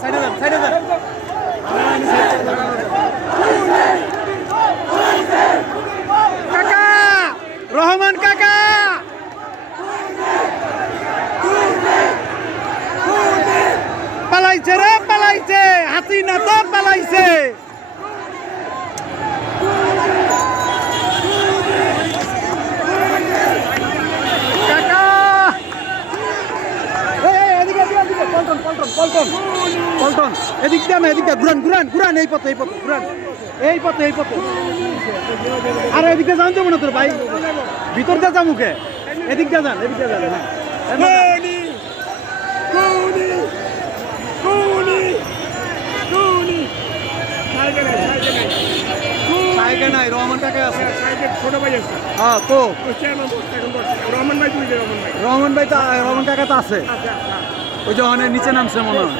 সাইডে যান সাইডে যান কাকা রহমান কাকা পালাইছে রে পালাইছে হাসিনা তো পালাইছে কাকা এদিকে পল্টন পল্টন পল্টন পল্টন এদিক দিয়ে এদিকে ঘুরান ঘুরান ঘুরান এই পথে ঘুরান এই পথে আর এদিকে যান যাবো না তোর ভাই ভিতর দিয়ে যা মুখে এদিক দিয়ে যান এদিক দিয়ে যান সাইকেল নাই রহমান কাকা আছে ছোট ভাই আছে হ্যাঁ তো রহমান ভাই রহমান কাকা তো আছে ওই যে অনেক নিচে নামছে মনে হয়